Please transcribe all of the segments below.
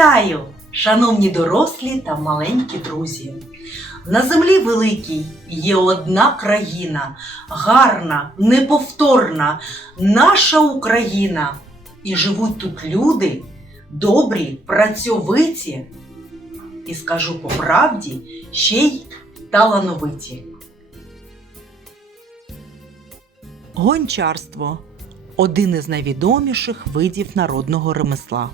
Вітаю, шановні дорослі та маленькі друзі. На землі великій є одна країна, гарна, неповторна, наша Україна. І живуть тут люди добрі, працьовиті. І скажу по правді, ще й талановиті. Гончарство один із найвідоміших видів народного ремесла.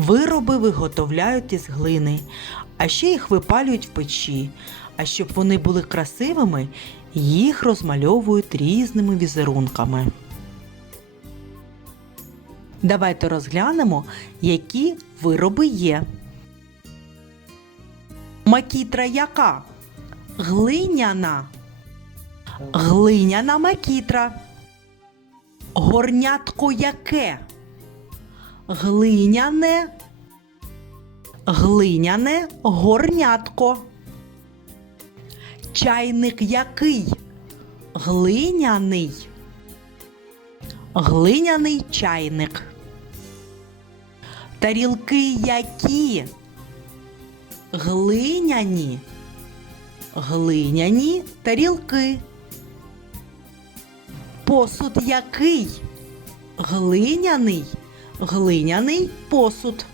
Вироби виготовляють із глини, а ще їх випалюють в печі. А щоб вони були красивими, їх розмальовують різними візерунками. Давайте розглянемо, які вироби є. Макітра яка? Глиняна. Глиняна макітра. Горнятко яке? Глиняне. Глиняне горнятко. Чайник який? Глиняний. Глиняний чайник. Тарілки які? Глиняні. Глиняні тарілки. Посуд який? Глиняний. Глиняний посуд.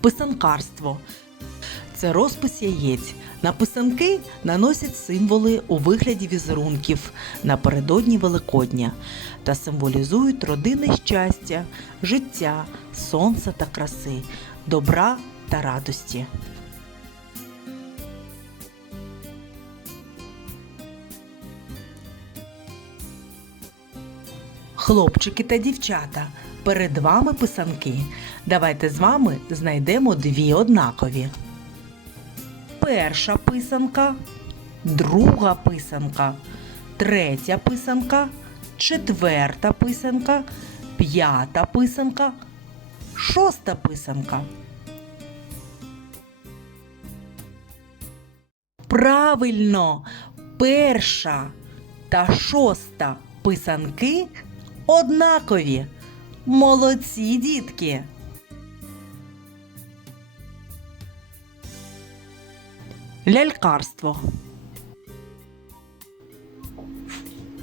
Писанкарство. Це розпис яєць. На писанки наносять символи у вигляді візерунків напередодні Великодня та символізують родинне щастя, життя, сонця та краси, добра та радості. Хлопчики та дівчата, перед вами писанки. Давайте з вами знайдемо дві однакові. Перша писанка, друга писанка, третя писанка, четверта писанка, п'ята писанка, шоста писанка. Правильно, перша та шоста писанки однакові. Молодці, дітки! Лялькарство.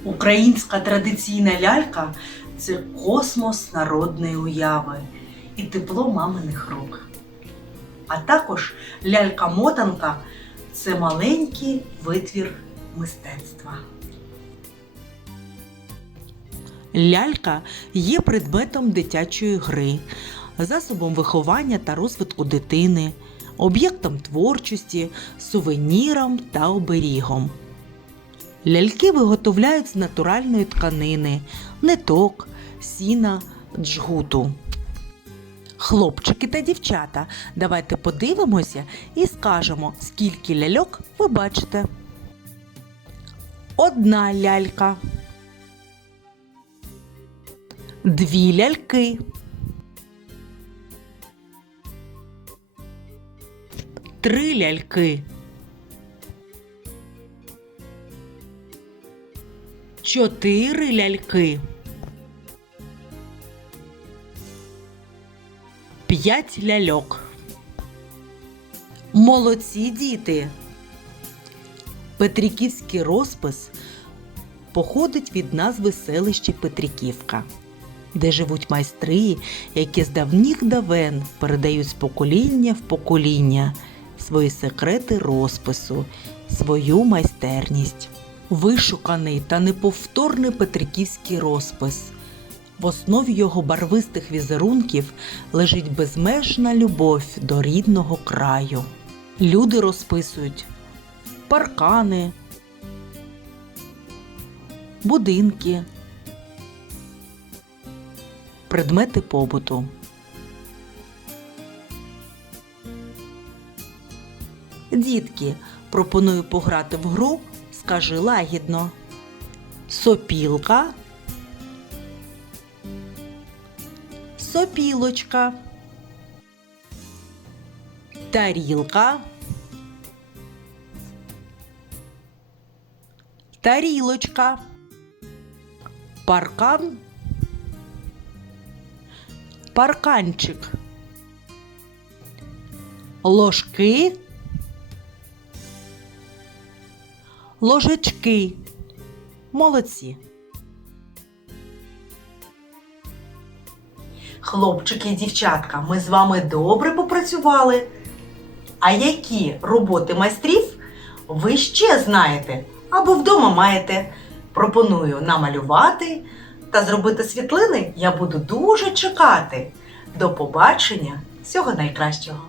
Українська традиційна лялька це космос народної уяви і тепло маминих рук. А також лялька-мотанка це маленький витвір мистецтва. Лялька є предметом дитячої гри, засобом виховання та розвитку дитини, об'єктом творчості, сувеніром та оберігом. Ляльки виготовляють з натуральної тканини, ниток, сіна, джгуту. Хлопчики та дівчата, давайте подивимося і скажемо, скільки ляльок ви бачите. Одна лялька. Дві ляльки. Три ляльки. Чотири ляльки. П'ять ляльок. Молодці діти. Петриківський розпис походить від назви селища Петриківка, де живуть майстри, які з давніх давен передають з покоління в покоління свої секрети розпису, свою майстерність. Вишуканий та неповторний Петриківський розпис. В основі його барвистих візерунків лежить безмежна любов до рідного краю. Люди розписують паркани, будинки, предмети побуту. Дітки, пропоную пограти в гру Скажи лагідно. Сопілка. Сопілочка. Тарілка. Тарілочка. Паркан парканчик. Ложки. Ложечки. Молодці. Хлопчики і дівчатка, ми з вами добре попрацювали. А які роботи майстрів ви ще знаєте або вдома маєте? Пропоную намалювати та зробити світлини. Я буду дуже чекати. До побачення! Всього найкращого!